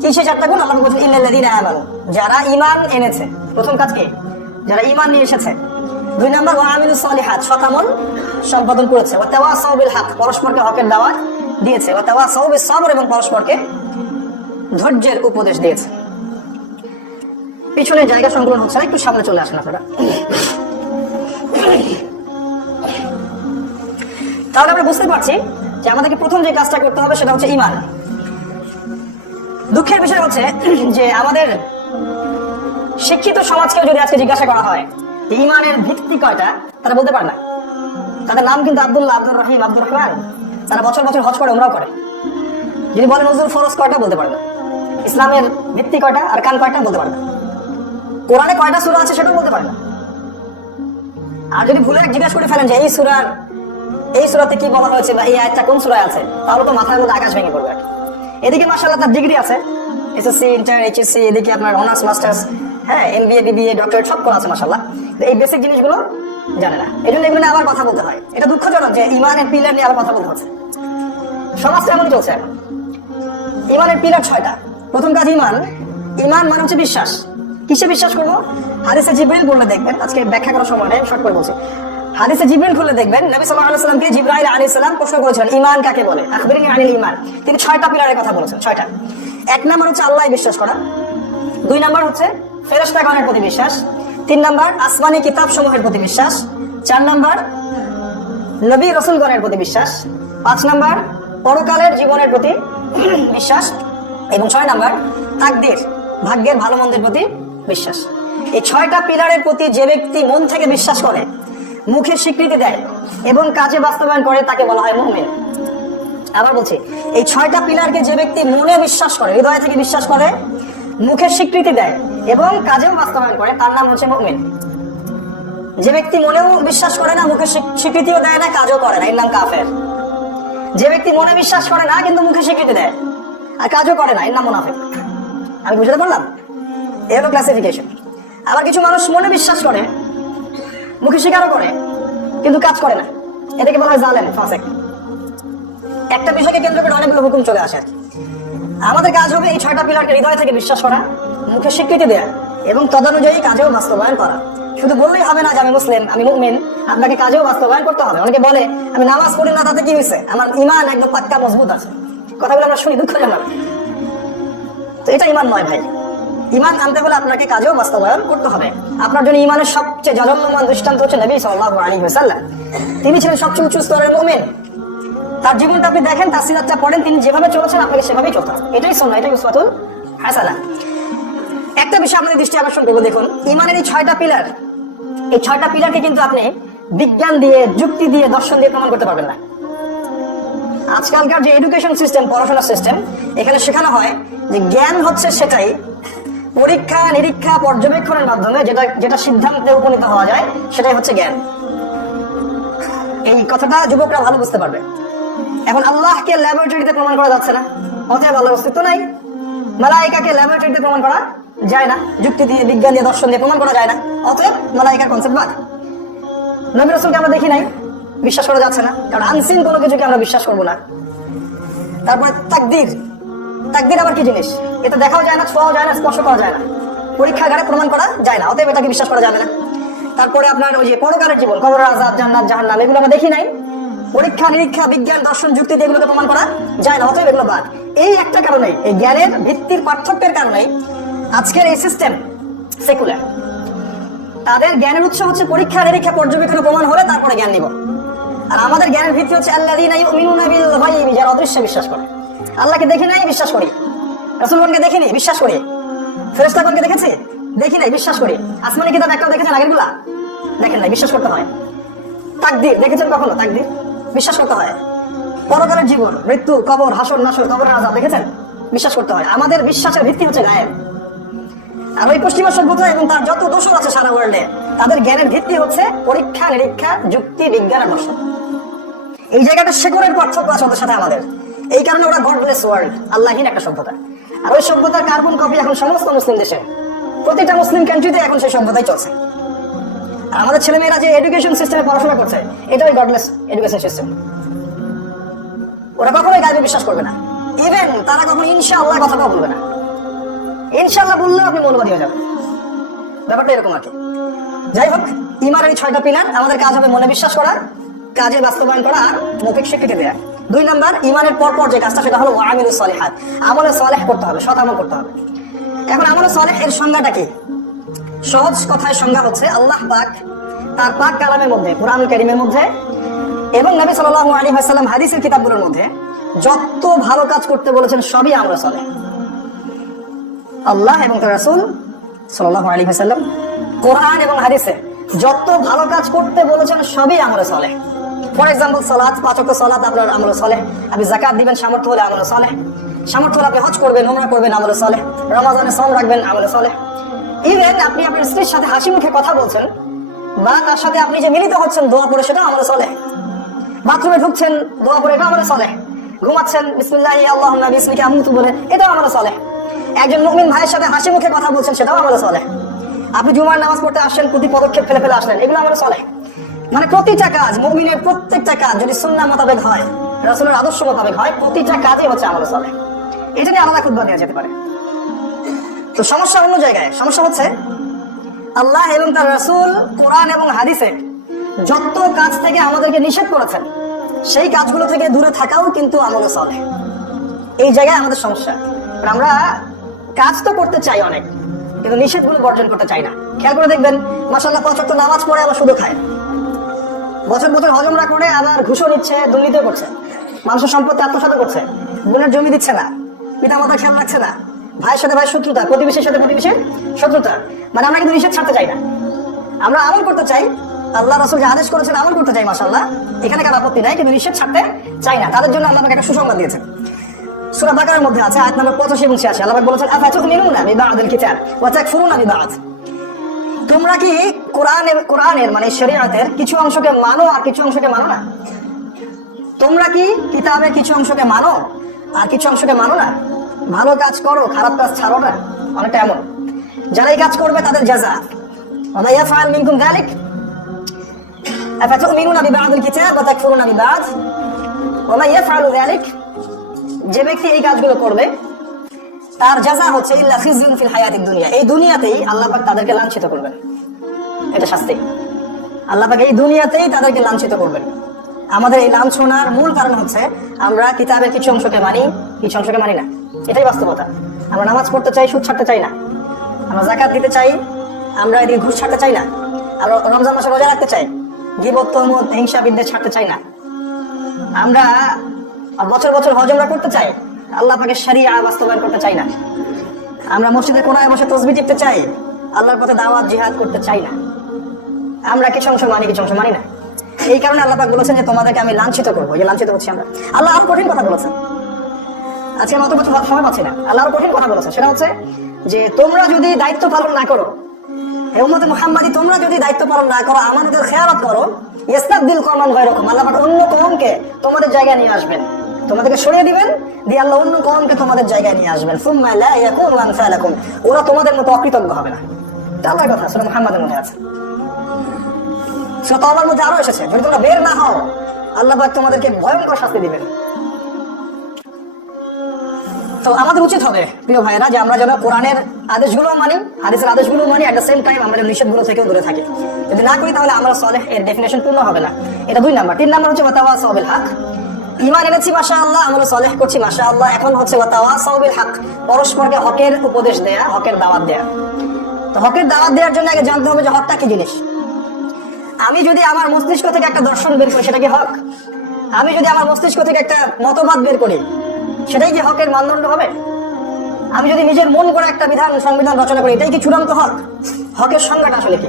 কি সেই 4টা গুণ? আল্লাহ বলছেন ইল্লাল্লাযীনা আমানু, যারা ঈমান এনেছে। প্রথম কাজ কি? যারা ঈমান নিয়ে এসেছে। 2 নম্বর ওয়া আমিলুস সালিহাত, সৎ আমল সম্পাদন করেছে। ওয়া তাওয়াসাউ বিল হক, পরস্পরকে হকের দাওয়াত দিয়েছে। ওয়া তাওয়াসাউ বিস সবর, এবং পরস্পরকে ধৈর্যের উপদেশ দিয়েছে। পিছনে জায়গা সংকলন হচ্ছে না, একটু সামনে চলে আসেন আপনারা। তাহলে আমরা বুঝতে পারছি যে আমাদেরকে প্রথম যে কাজটা করতে হবে সেটা হচ্ছে ঈমান। দুঃখের বিষয় হচ্ছে যে আমাদের শিক্ষিত সমাজকেও যদি আজকে জিজ্ঞাসা করা হয় ঈমানের ভিত্তি কয়টা, তারা বলতে পারে না। তাদের নাম কিন্তু আব্দুল্লাহ, আব্দুর রহিম, আব্দুর রহমান। তারা বছর বছর হজ করে, উমরাও করে। যদি বলেন হুজুর ফরজ কয়টা, বলতে পারবে না। ইসলামের ভিত্তি কয়টা আর কান কয়টা, বলতে পারবে না। কোরআনে কয়টা সূরা আছে সেটাও বলতে পারে না। আর যদি ভুলে জিজ্ঞাসা করে ফেলেন যে এই সূরাতে কি বলা হয়েছে বা এই আয়াতটা কোন সূরায় আছে, তাহলে তো মাথার মধ্যে আকাশ ভেঙে পড়বে। এদিকে মাশাআল্লাহ তার ডিগ্রি আছে, এসএসসি, ইন্টার, এইচএসসি, এদিকে আপনার অনার্স, মাস্টার্স, হ্যাঁ, এমবিএ, বিবিএ, ডক্টরেট সব করা আছে মাশাআল্লাহ। এই বেসিক জিনিসগুলো জানে না। এই জন্য এগুলো নিয়ে আবার কথা বলতে হয়। এটা দুঃখজনক যে ইমানের পিলার নিয়ে আবার কথা বলতে হচ্ছে। সমাজটা এমন চলছে এখন। ইমানের পিলার 6টা। প্রথম কাজ ইমান। ইমান মানে হচ্ছে বিশ্বাস। কিসে বিশ্বাস করবো? হাদিসে জিবরিল বললে দেখবেন, আজকে ব্যাখ্যা করার সময় নেই, শর্ট করে বলছি। হাদিসে জিবরিল খুলে দেখবেন, নবী সাল্লাল্লাহু আলাইহি ওয়াসাল্লামকে জিবরাইল আলাইহিস সালাম প্রশ্ন করেছিলেন, ঈমান কাকে বলে? আখবিরনি আনিল ঈমান। তিনি 6টা পিলারের কথা বলেছেন, 6টা। 1 নাম্বার হচ্ছে আল্লাহই বিশ্বাস করা। 2 নাম্বার হচ্ছে ফেরেশতাগণের প্রতি বিশ্বাস। 3 নাম্বার আসমানি কিতাব সমূহের প্রতি বিশ্বাস। 4 নাম্বার নবী রাসূলগণের প্রতি বিশ্বাস। 5 নাম্বার পরকালের জীবনের প্রতি বিশ্বাস। এবং 6 নাম্বার তাকদীর, ভাগ্যের ভালো মন্দের প্রতি বিশ্বাস। এই 6টা পিলারের প্রতি যে ব্যক্তি মন থেকে বিশ্বাস করে, মুখে স্বীকৃতি দেয় এবং কাজে বাস্তবায়ন করে, তাকে বলা হয় মুমিন। আবার বলছি, এই 6টা পিলারকে যে ব্যক্তি মনে বিশ্বাস করে, হৃদয় থেকে বিশ্বাস করে, মুখে স্বীকৃতি দেয় এবং কাজেও বাস্তবায়ন করে, তার নাম হচ্ছে মুমিন। যে ব্যক্তি মনেও বিশ্বাস করে না, মুখে স্বীকৃতিও দেয় না, কাজও করে না, এর নাম কাফের। যে ব্যক্তি মনে বিশ্বাস করে না কিন্তু মুখে স্বীকৃতি দেয় আর কাজও করে না, এর নাম মুনাফিক। আমি বুঝতে পারলাম? এই হলো ক্লাসিফিকেশন। আবার কিছু মানুষ মনে বিশ্বাস করে, মুখে স্বীকারও করে কিন্তু কাজ করে না, এটাকে বলা হয় জালেম, ফাসিক। একটা বিষয়কে কেন্দ্র করে অনেকগুলো হুকুম চলে আসে। আমাদের কাজ হবে এই 6টা পিলারকে হৃদয় থেকে বিশ্বাস করা, মুখে স্বীকৃতি দেয়া এবং তদানুযায়ী কাজেও বাস্তবায়ন করা। শুধু বললেই হবে না যে আমি মুসলিম, আমি মুমিন, আপনাকে কাজেও বাস্তবায়ন করতে হবে। অনেকে বলে আমি নামাজ পড়ি না, তাতে কি হয়েছে? আমার ঈমান একদম পাক্কা মজবুত আছে। কথাগুলো আমরা শুনি, দুঃখজনক। তো এটা ঈমান নয় ভাই। ঈমান আনতে হলে আপনাকে কাজেও বাস্তবায়ন করতে হবে। আপনার জন্য ঈমানের সবচেয়ে জাজল্যমান দৃষ্টান্ত হচ্ছে নবী সাল্লাল্লাহু আলাইহি ওয়াসাল্লাম। তিনি ছিলেন সবচেয়ে উঁচু স্তরের মুমিন। তার জীবনটা আপনি দেখেন, তার সিরাতটা পড়েন, তিনি যেভাবে চলেছেন আপনাকে সেভাবেই চলতে হবে। এটাই সুন্নাহ, এটাই উসওয়াতুল হাসানাহ। একটা বিষয় আপনাদের দৃষ্টি আকর্ষণ করবো, দেখুন ঈমানের এই 6টা পিলার, এই 6টা পিলারকে কিন্তু আপনি বিজ্ঞান দিয়ে, যুক্তি দিয়ে, দর্শন দিয়ে প্রমাণ করতে পারবেন না। আজকালকার যে এডুকেশন সিস্টেম, পড়াশোনার সিস্টেম, এখানে শেখানো হয় যে জ্ঞান হচ্ছে সেটাই পরীক্ষা নিরীক্ষা পর্যবেক্ষণের মাধ্যমে যেটা সিদ্ধান্তে উপনীত হওয়া যায়, সেটাই হচ্ছে জ্ঞান। এই কথাটা যুবকরা ভালো বুঝতে পারবে। এখন আল্লাহকে ল্যাবরেটরিতে প্রমাণ করা যাচ্ছে না, অতএব আল্লাহর অস্তিত্ব নাই। মালায়েকাকে ল্যাবরেটরিতে প্রমাণ করা যায় না, যুক্তি দিয়ে, বিজ্ঞান দিয়ে, দর্শন দিয়ে প্রমাণ করা যায় না, অতএব মালায়েকার কনসেপ্ট বাদ। নবী রাসূলকে আমরা দেখি নাই, বিশ্বাস করা যাচ্ছে না, কারণ আনসিন কোনো কিছুকে আমরা বিশ্বাস করবো না। তারপরে তাকদীর। তাকদীর আবার কি জিনিস? এটা দেখাও যায় না, ছোঁয়াও যায় না, স্পর্শ করা যায় না, পরীক্ষাগারে প্রমাণ করা যায় না, অতএব এটাকে বিশ্বাস করা যাবে না। তারপরে আপনার ওই যে পরকালের জীবন, কবরের আযাব, জান্নাত, জাহান্নাম, এগুলো আমরা দেখি নাই, পরীক্ষা নিরীক্ষা, বিজ্ঞান, দর্শন, যুক্তি দিয়ে এগুলোকে প্রমাণ করা যায় না, অতএব এগুলো বাদ। এই একটা কারণেই, এই জ্ঞানের ভিত্তির পার্থক্যের কারণেই আজকের এই সিস্টেম সেকুলার। তাদের জ্ঞানের উৎস হচ্ছে পরীক্ষা নিরীক্ষা পর্যবেক্ষণ প্রমাণ হলে তারপরে জ্ঞান নিব। আর আমাদের জ্ঞানের ভিত্তি হচ্ছে আল্লাযীনা ইউমিনুনা বিল গায়বি, যারা অদৃশ্যে বিশ্বাস করে। আল্লাহকে দেখি নাই, বিশ্বাস করি। রাসূলগণকে দেখিনি, বিশ্বাস করি। ফেরেশতাগণকে দেখেছি, দেখি নাই, বিশ্বাস করি। আসমানি কিতাব একটাও দেখেছেন আগেরগুলা? দেখেন নাই, বিশ্বাস করতে হয়। তাকদীর দেখেছেন কখনো? তাকদীর বিশ্বাস করতে হয়। পরকালের জীবন, মৃত্যু, কবর, হাসর নাসর, কবরের আযাব দেখেছেন? বিশ্বাস করতে হয়। আমাদের বিশ্বাসের ভিত্তি হচ্ছে গায়েব। আর ওই পশ্চিমা সভ্যতা এবং তার যত দোষর আছে সারা ওয়ার্ল্ডে, তাদের জ্ঞানের ভিত্তি হচ্ছে পরীক্ষা নিরীক্ষা, যুক্তি, বিজ্ঞান আর দর্শন। এই জায়গাটা শেকড়ের পার্থক্য আছে ওদের সাথে আমাদের। এই কারণে ওরা গডলেস ওয়ার্ল্ড, আল্লাহহীন একটা সভ্যতা। আর ওই সভ্যতার কার্বন কপি এখন সমস্ত মুসলিম দেশে, প্রতিটা মুসলিম কান্ট্রিতে এখন সেই সভ্যতাই চলছে। আর আমাদের ছেলেমেয়েরা যে এডুকেশন সিস্টেমে পড়াশোনা করছে, এটা ওই গডলেস এডুকেশন সিস্টেম। ওরা কখনোই গায়বে বিশ্বাস করবে না। ইভেন তারা কখনো ইনশাআল্লাহ কথাটাও বলবে না। ইনশাআল্লাহ বললেও আপনি মৌলবাদী হয়ে যাবেন। ব্যাপারটা এরকম আর কি। যাই হোক, ঈমানের এই 6টা পিলার, আমাদের কাজ হবে মনে বিশ্বাস করা, কাজে বাস্তবায়ন করা আর মৌখিক স্বীকৃতি দেয়া। 2 নাম্বার, ঈমানের পরপর যে কাজটা, সেটা হলো ওয়ামিলুস সালিহাত, আমলে সালেহ করতে হবে, সৎ আমল করতে হবে। এখন আমলে সালেহ এর সংজ্ঞাটা কি? সহজ কথায় সংজ্ঞা হচ্ছে, আল্লাহ পাক তার পাক কালামের মধ্যে, কুরআনুল কারীমের মধ্যে এবং নবী সাল্লাল্লাহু আলাইহি ওয়াসাল্লাম হাদিসের কিতাবগুলোর মধ্যে যত ভালো কাজ করতে বলেছেন সবই আমলে সালেহ। আল্লাহ এবং তার রাসূল সাল্লাল্লাহু আলাইহি ওয়াসাল্লাম কোরআন এবং হাদিসে যত ভালো কাজ করতে বলেছেন সবই আমলে সালেহ। ফর এক্সাম্পল সালাত, 5 ওয়াক্ত সালাত আপনার আমল সালেহ। আপনি যাকাত দিবেন সামর্থ্য হলে আমল সালেহ। সামর্থ্য হলে আপনি হজ করবেন, উমরা করবেন, আমল সালেহ। রমাজানে সওম রাখবেন, আমল সালেহ। ইভেন আপনি আপনার স্ত্রীর সাথে হাসি মুখে কথা বলছেন বা তার সাথে আপনি যে মিলিত হচ্ছেন দোয়া পড়ে, সেটা আমল সালেহ। বাথরুমে ঢুকছেন দোয়া পড়ে, এটা আমল সালেহ। ঘুমাচ্ছেন বিসমিল্লাহি আল্লাহুম্মা বিসমিকা আমুতু বলে, এটাও আমল সালেহ। একজন মুমিন ভাইয়ের সাথে হাসি মুখে কথা বলছেন, সেটাও আমল সালেহ। আপনি জুমার নামাজ পড়তে আসছেন, প্রতি পদক্ষেপ ফেলে ফেলে আসলেন, এগুলো আমল সালেহ। মানে প্রতিটা কাজ, মুমিনের প্রত্যেকটা কাজ যদি সুন্নাহ মোতাবেক হয়, রাসূলের আদর্শ মোতাবেক হয়, প্রতিটা কাজই হচ্ছে আমল সালেহ। এটা নিয়ে আলাদা খুতবা দেওয়া যেতে পারে। তো সমস্যা অন্য জায়গায়। সমস্যা হচ্ছে আল্লাহ এবং তার রাসূল কোরআন এবং হাদিসে যত কাজ থেকে আমাদেরকে নিষেধ করেছেন, সেই কাজগুলো থেকে দূরে থাকাও কিন্তু আমল সালেহ। এই জায়গায় আমাদের সমস্যা। আমরা কাজ তো করতে চাই অনেক, কিন্তু নিষেধগুলো বর্জন করতে চাই না। খেয়াল করে দেখবেন, মাশাআল্লাহ 5 ওয়াক্ত নামাজ পড়ে আবার সুদ খায়, বছর বছর হজমরা করে আবার ঘুষও নিচ্ছে, দুর্নীতিও করছে, মানুষের সম্পত্তি আত্মসাৎ করছে, বোনের জমি দিচ্ছে না, পিতা মাতা খেয়াল রাখছে না, ভাইয়ের সাথে ভাই শত্রুতা, প্রতিবেশীর সাথে প্রতিবেশীর শত্রুতা। মানে আমরা কিন্তু নিষেধ ছাড়তে চাই না, আমরা আমল করতে চাই। আল্লাহ রাসূল যে আদেশ করেছেন আমল করতে চাই, মাশাআল্লাহ, এখানে কারো আপত্তি নাই, কিন্তু নিষেধ ছাড়তে চাই না। তাদের জন্য আল্লাহ আমাকে একটা সুসংবাদ দিয়েছেন। সূরা বাকারার মধ্যে আছে আয়াত নম্বর 85 এবং 86, আল্লাহ পাক বলেছেন আফাতুমিনুনা বিবা'দিল কিতাব ওয়া তাকফুরুনা বিবা'দ। তোমরা কি কোরআনের মানে শরীয়তের কিছু অংশকে মানো আর কিছু অংশকে মানো না? তোমরা কি কিতাবের কিছু অংশকে মানো আর কিছু অংশকে মানো না? ভালো কাজ করো, খারাপ কাজ ছাড়ো না। অনেকটা এমন, যারা এই কাজ করবে তাদের জাযা। ওয়া মা ইয়াফআল মিনকুম যালিক আফাতুমিনুনা বিবা'দিল কিতাব ওয়া তাকফুরুনা বিবা'দ ওয়া মা ইয়াফআলু যালিক, যে ব্যক্তি এই কাজগুলো করবে তার জাযা হচ্ছে ইল্লা খিজুন ফিল হায়াতিদ দুনিয়া, এই দুনিয়াতেই আল্লাহ পাক তাদেরকে লাঞ্ছিত করবেন। এটা শাস্তি, আল্লাহ পাক এই দুনিয়াতেই তাদেরকে লাঞ্ছিত করবেন। আমাদের এই লাঞ্ছনার মূল কারণ হচ্ছে আমরা কিতাবের কিছু অংশকে মানি, কিছু অংশকে মানি না। এটাই বাস্তবতা। আমরা নামাজ পড়তে চাই, সুদ ছাড়তে চাই না। আমরা যাকাত দিতে চাই, আমরা এদিকে ঘুষ ছাড়তে চাই না। আমরা রমজান মাসে রোজা রাখতে চাই, গীবত, তহমত, হিংসা বিদ্বেষ ছাড়তে চাই না। আমরা বছর বছর হজ উমরা করতে চাই, আল্লাহ পাকের শরিয়া বাস্তবায়ন করতে চাই না। আমরা মসজিদে কোনায় বসে তাসবিহ টিপতে চাই, আল্লাহর পথে দাওয়াত জিহাদ করতে চাই না। আমরা কিছু অংশ মানি, কিছু অংশ মানি না। এই কারণে আল্লাহ পাক বলেছেন যে তোমাদেরকে আমি লাঞ্ছিত করবো। যে লাঞ্ছিত হচ্ছি আমরা, আল্লাহ আরো কঠিন কথা বলেছেন। আজকে আমি অত বছর সময় পাচ্ছি না, আল্লাহ আরো কঠিন কথা বলেছেন। সেটা হচ্ছে যে তোমরা যদি দায়িত্ব পালন না করো, হে উম্মতে মুহাম্মাদি, তোমরা যদি দায়িত্ব পালন না করো, আমাদের খেয়ালত করো, ইস্তাবদিল কওমান গায়রাকুম, আল্লাহ পাক অন্য কওমকে তোমাদের জায়গায় নিয়ে আসবেন, তোমাদেরকে সরিয়ে দিবেন, দিয়ে আল্লাহ অন্য কওমকে তোমাদের জায়গায় নিয়ে আসবেন। সুম্মা লা ইয়াকুনু আমসালাকুম, ওরা তোমাদের মতো অকৃতজ্ঞ হবে না। এটা আল্লাহর কথা, সূরা মুহাম্মাদের মধ্যে আছে। সূরা তাওবার মধ্যে আরো এসেছে, যদি তোমরা বের না হও আল্লাহ পাক তোমাদেরকে ভয়ঙ্কর শাস্তি দিবেন। তো আমাদের উচিত হবে প্রিয় ভাইয়েরা যে আমরা যেন কোরআনের আদেশগুলো মানি, হাদিসের আদেশগুলো মানি, এট দ্য সেম টাইম আমরা নিষেধগুলো থেকেও দূরে থাকি। যদি না করি তাহলে আমরা সালেহ এর ডেফিনেশন পূর্ণ হবে না। এটা 2 নাম্বার। 3 নাম্বার হচ্ছে ওয়াতাওয়াসাউ বিল হক। ঈমান এনেছি মাশাআল্লাহ, আমরা সালেহ করছি মাশাআল্লাহ, এখন হচ্ছে ওয়াতাওয়াসাউ বিল হক, পরস্পরকে হকের উপদেশ দেয়া, হকের দাওয়াত দেয়া। তো হকের দাওয়াত দেওয়ার জন্য আগে জানতে হবে যে হকটা কি জিনিস। আমি যদি আমার মস্তিষ্ক থেকে একটা দর্শন বের করি, সেটা কি হক? আমি যদি আমার মস্তিষ্ক থেকে একটা মতবাদ বের করি, সেটাই কি হকের মানদণ্ড হবে? আমি যদি নিজের মন করে একটা সংবিধান রচনা করি, এটাই কি চূড়ান্ত হক? হকের সংজ্ঞাটা আসলে কি?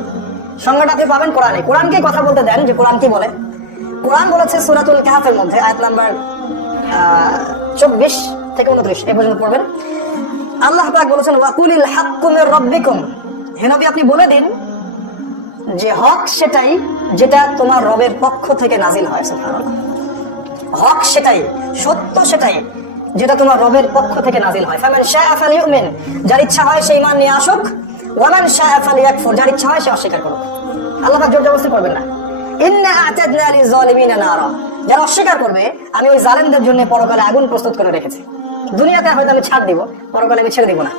সংজ্ঞাটা আপনি পাবেন কোরআনে। কোরআনকে কথা বলতে দেন যে কোরআন কি বলে। কোরআন বলেছে সূরাতুল কাহফের মধ্যে আয়াত নাম্বার 24 থেকে 29 এ পর্যন্ত পড়বেন। আল্লাহ পাক বলেছেন ওয়াকুলিল হাক্কু মির রাব্বিকুম, হে নবী আপনি বলে দিন যে হক সেটাই যেটা তোমার রবের পক্ষ থেকে নাজিল হয়। সুবহানাল্লাহ। হক সেটাই, সত্য সেটাই যেটা তোমার রবের পক্ষ থেকে নাজিল হয়। ফামান শাআ ফালিউমিন, যার ইচ্ছা হয় সে ঈমান নিয়ে আসুক, ওয়া মান শাআ ফালিয়াকফুর, যার ইচ্ছা হয় সে অস্বীকার করুক। আল্লাহ পাক জোর জবরদস্তি করবেন না। ইন্না আ'তাদনা লিযালিমিনা নারা, যারা অস্বীকার করবে আমি ওই জালেমদের জন্য পরকালে আগুন প্রস্তুত করে রেখেছি। দুনিয়াতে হয়তো আমি ছাড় দিব, পরকালে আমি ছেড়ে দিব না।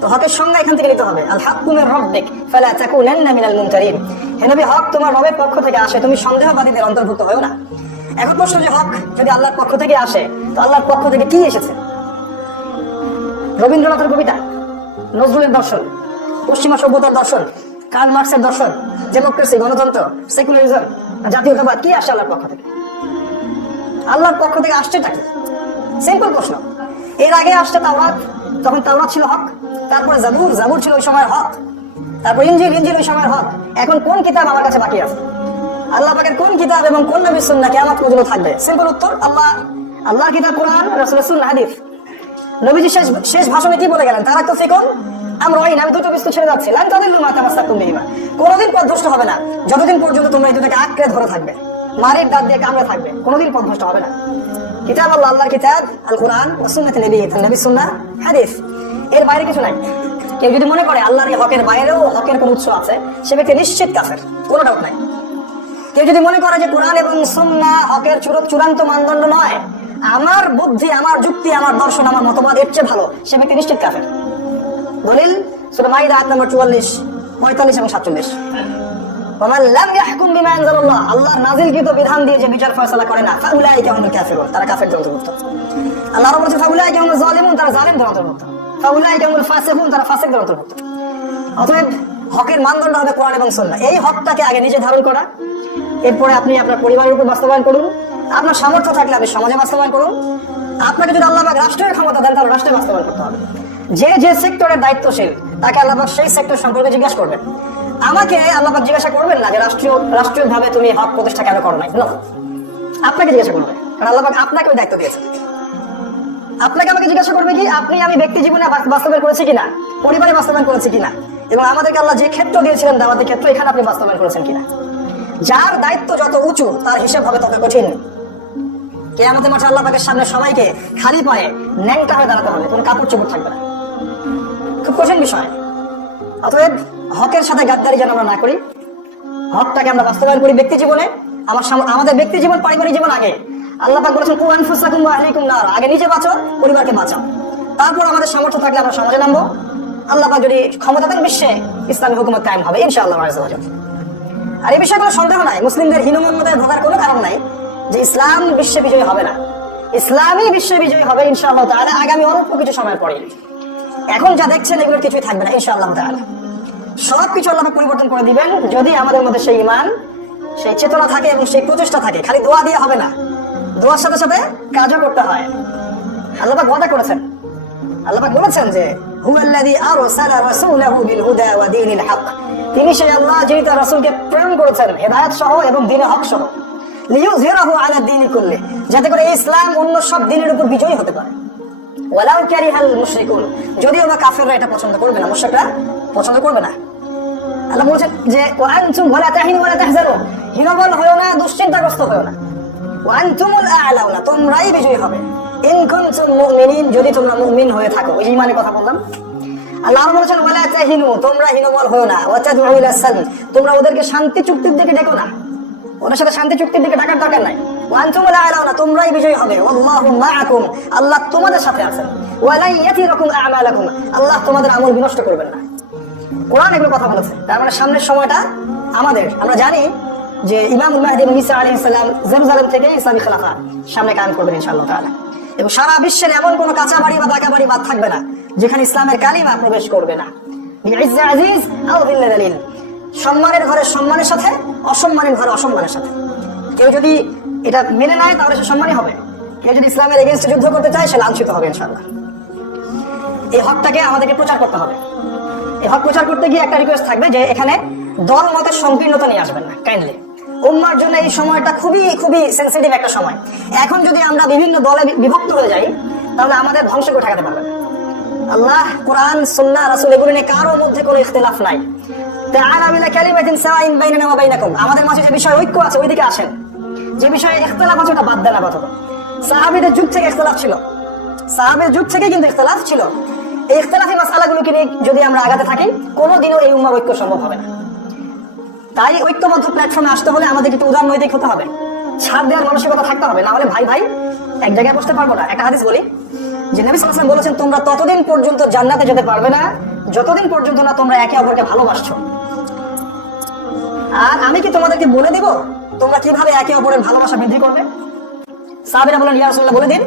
তো হকের সংজ্ঞা এখান থেকে নিতে হবে। আল হাক্কু মির রাব্বিক ফালা তাকুনান্না মিনাল মুমতারিন, হে নবী হক তোমার রবের পক্ষ থেকে আসে, তুমি সন্দেহবাদীদের অন্তর্ভুক্ত হয়ো না। এখন প্রশ্ন যে হক যদি আল্লাহর পক্ষ থেকে আসে, তো আল্লাহর পক্ষ থেকে কি এসেছে? রবীন্দ্রনাথের কবিতা, নজরুলের দর্শন, পশ্চিমা সভ্যতার দর্শন, কার্ল মার্কসের দর্শন, ডেমোক্রেসি, গণতন্ত্র, সেকুলারিজম, জাতীয়তাবাদ, কি আসছে আল্লাহর পক্ষ থেকে? আল্লাহর পক্ষ থেকে আসছেটা কি? সিম্পল প্রশ্ন। এর আগে আসছে তাওরাত, তখন তাওরাত ছিল হক। তারপরে জাবুর ছিল ওই সময়ের হক। তারপর ইনজিল ওই সময়ের হক। এখন কোন কিতাব আমার কাছে বাকি আছে? আল্লাহ পাকের কোন কিতাব এবং কোন নবীর সুন্নাহ কিয়ামত পর্যন্ত থাকবে? সিম্পল উত্তর, আল্লাহর কিতাব কোরআন, রাসূলের সুন্নাহ হাদিস। নবীজি শেষ ভাষণে কি বলে গেলেন? তারাক তো ফিকুম আমরাইন, আমি দুটো বস্তু ছেড়ে যাচ্ছি, লান তাদিল্লু মা তামাসসাকতুম বিহিমা, কোনদিন পথভ্রষ্ট হবে না যতদিন পর্যন্ত তোমরা এই দুটোকে আঁকড়ে ধরে থাকবে, মারের দাঁত দিয়ে কামড়ে থাকবে, কোনদিন পথভ্রষ্ট হবে না। কিতাব আল্লাহ, আল্লাহর কিতাব আল কোরআন ওয়া সুন্নাতুন নবীর সুন্নাহ হাদিস, এর বাইরে কিছু নাই। কেউ যদি মনে করে আল্লাহর এই হকের বাইরেও হকের কোন উৎস আছে, সে ব্যক্তি নিশ্চিত কাফের, কোনো ডাউট নাই। কেউ যদি মনে করে যে কোরআন এবং সুন্নাহ হকের চূড়ান্ত মানদণ্ড নয়, আমার বুদ্ধি, আমার যুক্তি, আমার দর্শন, আমার মতবাদ এর চেয়ে ভালো, সে ব্যক্তি নিশ্চিত কাফের। দলিল সূরা মাইদা আয়াত নম্বর 44, 45 এবং 47। ওমান লাম ইয়াহকুম বিমা আনজালাল্লাহ, আল্লাহর নাযিলকৃত বিধান দিয়ে যে বিচার ফয়সালা করে না, ফাউলাইকা হুমুল কাফিরুন, তারা কাফেরদের অন্তর্ভুক্ত। আল্লাহ রাব্বুল বলেছেন ফাউলাইকা হুমুল যালিমুন, তারা জালিমদের অন্তর্ভুক্ত। ফাউলাইকা হুমুল ফাসিকুন, তারা ফাসিকদের অন্তর্ভুক্ত। অতএব হকের মানদণ্ড হবে কোরআন এবং সুন্নাহ। এই হকটাকে আগে নিজে ধারণ করা, এরপরে আপনি আপনার পরিবারের উপর বাস্তবায়ন করুন, আপনার সামর্থ্য থাকলে আপনি সমাজে বাস্তবায়ন করুন। আপনাকে যদি আল্লাহ পাক রাষ্ট্রের ক্ষমতা দেন, তাহলে রাষ্ট্রে বাস্তবায়ন করতে হবে। যে সেক্টরের দায়িত্বশীল, তাকে আল্লাহ পাক সেই সেক্টর সম্পর্কে জিজ্ঞাসা করবেন। আমাকে আল্লাহ পাক জিজ্ঞাসা করবেন না যে রাষ্ট্রীয় ভাবে তুমি হক প্রতিষ্ঠা কেন করো নাই, না, আপনাকে জিজ্ঞাসা করবে, কারণ আল্লাহ পাক আপনাকে ওই দায়িত্ব দিয়েছেন। আপনাকে আমাকে জিজ্ঞাসা করবে কি আমি ব্যক্তি জীবনে বাস্তবায়ন করেছি কিনা, পরিবারে বাস্তবায়ন করেছি কিনা, এবং আমাদেরকে আল্লাহ যে ক্ষেত্র দিয়েছিলেন দাওয়াতের ক্ষেত্র, এখানে আপনি বাস্তবায়ন করেছেন কিনা। যার দায়িত্ব যত উঁচু, তার হিসাব হবে তত কঠিন। কিয়ামতের মাঠে আল্লাহ পাকের সামনে সবাইকে খালি পায়ে ন্যাংটা হয়ে দাঁড়াতে হবে, কোনো কাপড় চোপড় থাকবে না, খুব কঠিন বিষয়। অতএব হকের সাথে গাদ্দারি যেন আমরা না করি, হকটাকে আমরা বাস্তবায়ন করি ব্যক্তি জীবনে। আমাদের ব্যক্তি জীবন, পারিবারিক জীবন আগে। আল্লাহ পাক বলেছেন কু আনফুসাকুম ওয়া আহলিকুম নার, আগে নিজে বাঁচো, পরিবারকে বাঁচাও, তারপর আমাদের সামর্থ্য থাকলে আমরা সমাজে নামবো। আল্লাহ পাক যদি ক্ষমতা দেন, বিশ্বে ইসলামী হুকুমত কায়েম হবে ইনশাআল্লাহ। আর এই বিষয়ে কোনো সন্দেহ নাই, মুসলিমদের হীনমন্যতায় ভোগার কোনো কারণ নাই যে ইসলাম বিশ্বে বিজয়ী হবে না। ইসলামই বিশ্বে বিজয়ী হবে ইনশাআল্লাহ তাআলা আগামী অল্প কিছু সময়ের পরে। এখন যা দেখছেন এগুলোর কিছুই থাকবে না ইনশাআল্লাহ তাআলা। সবকিছু আল্লাহ পরিবর্তন করে দিবেন যদি আমাদের মধ্যে সেই ঈমান, সেই চেতনা থাকে এবং সেই প্রচেষ্টা থাকে। খালি দোয়া দিয়ে হবে না, দোয়ার সাথে সাথে কাজও করতে হয়। আল্লাহ পাক ওয়াদা করেছেন, আল্লাহ পাক বলেছেন যে হুয়াল্লাযী আরসালা রাসূলাহু বিল হুদা ওয়া দীনিল হক, তিনি সেই আল্লাহ যিনি তার রাসূলকে প্রেরণ করেছেন হেদায়েত সহ এবং দ্বীনে হক সহ, লিইয়ুযহিরাহু আলা দীনি কুল্লি, যাতে করে ইসলাম অন্য সব দ্বীনের উপর বিজয়ী হতে পারে। ওয়ালাউ কারিহাল মুশরিকুন, যদিও বা কাফেররা এটা পছন্দ করবে না, মুশরিকরা পছন্দ করবে না। আল্লাহ বলেছেন যে ওয়া আনতুম ওয়ালা তাহিনু ওয়ালা তাহজানু, হীনবল হয়ো না, দুশ্চিন্তাগ্রস্ত হয়ো না। ওয়া আনতুমুল আ'লাউনা, তোমরাই বিজয়ী হবে। ইন কুনতুম মুমিনিন, যদি তোমরা মুমিন হয়ে থাকো। এই ঈমানের কথা বললাম। আল্লাহ বলেছেন ওয়ালা তাহিনু, তোমরা হীনবল হয়ো না। ওয়া তাদউ ইলা সালম, তোমরা ওদেরকে শান্তি চুক্তির দিকে ডেকো না, ওদের সাথে শান্তি চুক্তির দিকে ডাকার দরকার নাই। ওয়া আনতুমুল আ'লাউনা, তোমরাই বিজয়ী হবে। আল্লাহু মাআকুম, আল্লাহ তোমাদের সাথে আছেন। ওয়া লা ইয়াতিরাকুম আ'মালাকুম, আল্লাহ তোমাদের আমল বিনষ্ট করবেন না। কোরআন এগুলো কথা বলেছে। তার মানে সামনের সময়টা আমাদের, আমরা জানি যে ইমামুল মাহদী এবং ঈসা আলাইহিস সালাম জেরুজালেম থেকে ইসলামী খেলাফা সামনে কায়েম করবেন ইনশাআল্লাহ তাআলা। এবং সারা বিশ্বের এমন কোনো কাঁচা বাড়ি বা দাকা বাড়ি বাদ থাকবে না যেখানে ইসলামের কালিমা প্রবেশ করবে না। বিইজ্জা আজিজ আও বিল্লাহ দালিল, সম্মানের ঘরে সম্মানের সাথে, অসম্মানের ঘরে অসম্মানের সাথে। কেউ যদি এটা মেনে নেয় তাহলে সে সম্মানী হবে। কেউ যদি ইসলামের এগেইনস্টে যুদ্ধ করতে চায় সে লাঞ্ছিত হবে ইনশাআল্লাহ। এই হকটাকে আমাদেরকে প্রচার করতে হবে। এই হক প্রচার করতে গিয়ে একটা রিকোয়েস্ট থাকবে যে এখানে দল মতের সংকীর্ণতা নিয়ে আসবেন না কাইন্ডলি। উম্মার জন্য এই সময়টা খুবই খুবই সেন্সিটিভ একটা সময়। এখন যদি আমরা বিভিন্ন দলে বিভক্ত হয়ে যাই তাহলে আমাদের ধ্বংস করে ঠেকাতে পারবে না। আল্লাহ, কোরআন, সুন্নাহ, রাসূল এগুলো নিয়ে কারো মধ্যে কোনো ইখতিলাফ নাই। তাআলা বিলা কালিমাতিন সাওয়াইন বাইনানা ওয়া বাইনাকুম, আমাদের মাঝে যে বিষয় ঐক্য আছে ওইদিকে আসেন। যে বিষয়ে ইখতিলাফ আছে ওটা বাদ দেন আপাতত। সাহাবীদের যুগ থেকে ইখতিলাফ ছিল, সাহাবের যুগ থেকে কিন্তু ইখতিলাফ ছিল। এই ইখতিলাফি মাসআলাগুলোকে নিয়ে যদি আমরা আগাতে থাকি কোনোদিনও এই উম্মার ঐক্য সম্ভব হবে না। তাই ঐক্যবদ্ধ প্ল্যাটফর্মে আসতে হলে আমাদের একটু উদারনৈতিক হতে হবে, ছাড় দেওয়ার মানসিকতা থাকতে হবে, না হলে ভাই ভাই এক জায়গায় বসতে পারবো না। একটা হাদিস বলি যে নবী সাল্লাল্লাহু আলাইহি ওয়াসাল্লাম বলেছেন তোমরা ততদিন পর্যন্ত জান্নাতে যেতে পারবে না যতদিন পর্যন্ত না তোমরা একে অপরকে ভালোবাসছো। আর আমি কি তোমাদেরকে বলে দিব তোমরা কিভাবে একে অপরের ভালোবাসা বৃদ্ধি করবে? সাহাবীরা বললেন ইয়া রাসূলুল্লাহ বলে দিন।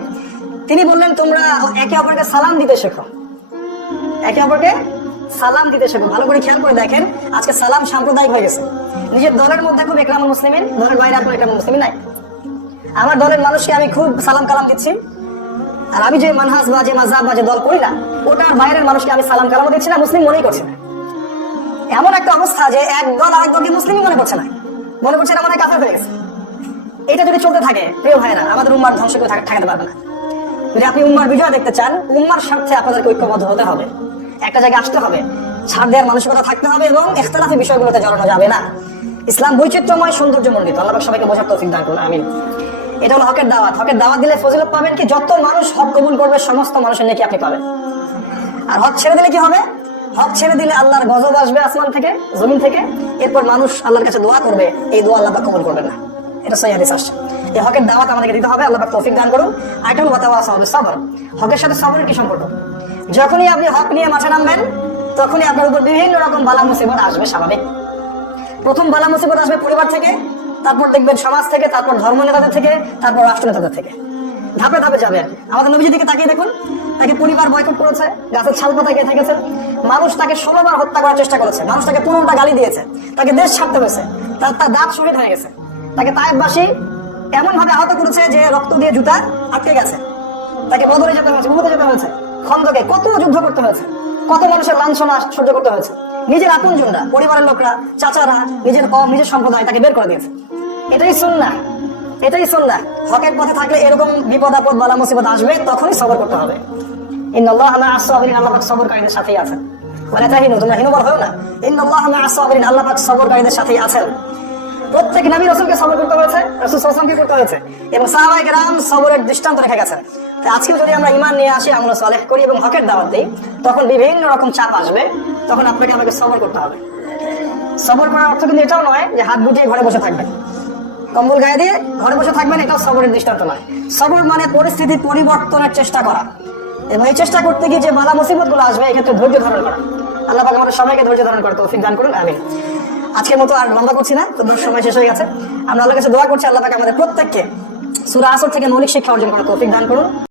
তিনি বললেন তোমরা একে অপরকে সালাম দিতে শেখো, একে অপরকে সালাম দিতে শেখো। ভালো করে খেয়াল করে দেখেন আজকে সালাম সাম্প্রদায়িক হয়ে গেছে। নিজের দলের মধ্যে খুব ইকরামুল মুসলিমিন, দলের বাইরে আর কোনো ইকরামুল মুসলিমিন নাই। আমার দলের মানুষকে আমি খুব সালাম কালাম দিচ্ছি, আর আমি যে মানহাজ বা যে মাযহাব বা যে দল করি না ওটার বাইরের মানুষকে আমি সালাম কালামও দিচ্ছি না, মুসলিম মনেই করছি না। এমন একটা অবস্থা যে এক দল আরেক দলকে মুসলিমই মনে করছে না। মনে করছে এরা মনে হয় কাফের হয়ে গেছে। এটা যদি চলতে থাকে প্রিয় ভাইরা, আমাদের উম্মার ধ্বংস করে ঠেকাতে পারবে না। যদি আপনি উম্মার বিজয় দেখতে চান, উম্মার স্বার্থে আপনাদেরকে ঐক্যবদ্ধ হতে হবে, একটা জায়গায় আসতে হবে, ছাড় দেওয়ার মানসিকতা থাকতে হবে এবং ইখতিলাফি বিষয়গুলোতে জড়ানো যাবে না। ইসলাম বৈচিত্র্যময়, সৌন্দর্যমণ্ডিত। আল্লাহ পাক সবাইকে বোঝার তৌফিক দান করুন, আমিন। এটা হলো হকের দাওয়াত। হকের দাওয়াত দিলে ফজিলত পাবেন কি, যত মানুষ হক কবুল করবে সমস্ত মানুষের নেকি আপনি পাবেন। আর হক ছেড়ে দিলে কি হবে? হক ছেড়ে দিলে আল্লাহর গজব আসবে আসমান থেকে, জমিন থেকে। এরপর মানুষ আল্লাহর কাছে দোয়া করবে, এই দোয়া আল্লাহ পাক কবুল করবেন না। এটা সহিহ হাদিস আসছে। এই হকের দাওয়াত আমাদেরকে দিতে হবে, আল্লাহ পাক তৌফিক দান করুন। আরেকটা হলো ওয়াতাওয়াসাউ বিস সাবর। হকের সাথে সবরের কি সম্পর্ক? যখনই আপনি হক নিয়ে মাঠে নামবেন, তখনই আপনার উপর বিভিন্ন রকম বালা মুসিবত আসবে, স্বাভাবিক। প্রথম বালা মুসিবত আসবে পরিবার থেকে, তারপর দেখবেন সমাজ থেকে, তারপর ধর্ম নেতাদের থেকে, তারপর রাষ্ট্র নেতাদের থেকে। ধাপে ধাপে যাবেন। আমাদের নবীজি দিকে তাকিয়ে দেখুন, তাকে পরিবার বয়কট করেছে, গাছের ছাল পাতা খেয়ে থেকেছে, মানুষ তাকে 16 বার হত্যা করার চেষ্টা করেছে, মানুষ তাকে 15টা গালি দিয়েছে, তাকে দেশ ছাড়তে হয়েছে, তার দাঁত শহীদ হয়ে গেছে, তাকে তায়েববাসী এমন ভাবে আহত করেছে যে রক্ত দিয়ে জুতা আটকে গেছে, তাকে বদরে যেতে হয়েছে, উহুদে যেতে হয়েছে, খন্দকে কত যুদ্ধ করতে হয়েছে, কত মানুষের লাঞ্ছনা সহ্য করতে হয়েছে। নিজের আপনজনরা, পরিবারের লোকরা, চাচারা, নিজের কম, নিজের সম্প্রদায় তাকে বের করে দিয়েছে। এটাই সুন্নাহ, এটাই সুন্নাহ। হকের পথে থাকলে এরকম বিপদ আপদ বালা মুসিবত আসবে, তখনই সবর করতে হবে। ইন্নাল্লাহা মা'আস সাবিরিন, আল্লাহ পাক সবরকারীদের সাথেই আছেন। ওয়ালা তাহিনু, তোমরা হীনবল হও না। ইন্নাল্লাহা মা'আস সাবিরিন, আল্লাহ পাক সবরকারীদের সাথেই আছেন। প্রত্যেক নবী রাসূলকে সবর করতে হয়েছে, রাসূল সাল্লাল্লাহু আলাইহি ওয়াসাল্লামকে করতে হয়েছে, এবং সাহাবায়ে কেরাম সবরের দৃষ্টান্ত রেখে গেছেন। তাই আজকেও যদি আমরা ঈমান নিয়ে আসি, আমল সালেহ করি এবং হকের দাওয়াত দেই, তখন বিভিন্ন রকম চাপ আসবে, তখন আপনাকে আমাকে সবর করতে হবে। সবর করার অর্থ কিন্তু এটাও নয় যে হাত গুটিয়ে ঘরে বসে থাকবেন, কম্বল গায়ে দিয়ে ঘরে বসে থাকবেন, এটাও সবরের দৃষ্টান্ত নয়। সবর মানে পরিস্থিতি পরিবর্তনের চেষ্টা করা, এবং এই চেষ্টা করতে গিয়ে যে বালা মুসিবত গুলো আসবে, এক্ষেত্রে ধৈর্য ধারণ করা। আল্লাহ পাক আমাদের সবাইকে ধৈর্য ধারণ করে তৌফিক দান করুন, আমিন। আজকের মতো আর লম্বা করছি না, তো সময় শেষ হয়ে গেছে। আমরা আল্লাহর কাছে দোয়া করছি, আল্লাহ পাক আমাদের প্রত্যেককে সূরা আসর থেকে মৌলিক শিক্ষা অর্জন করার তৌফিক দান করুন।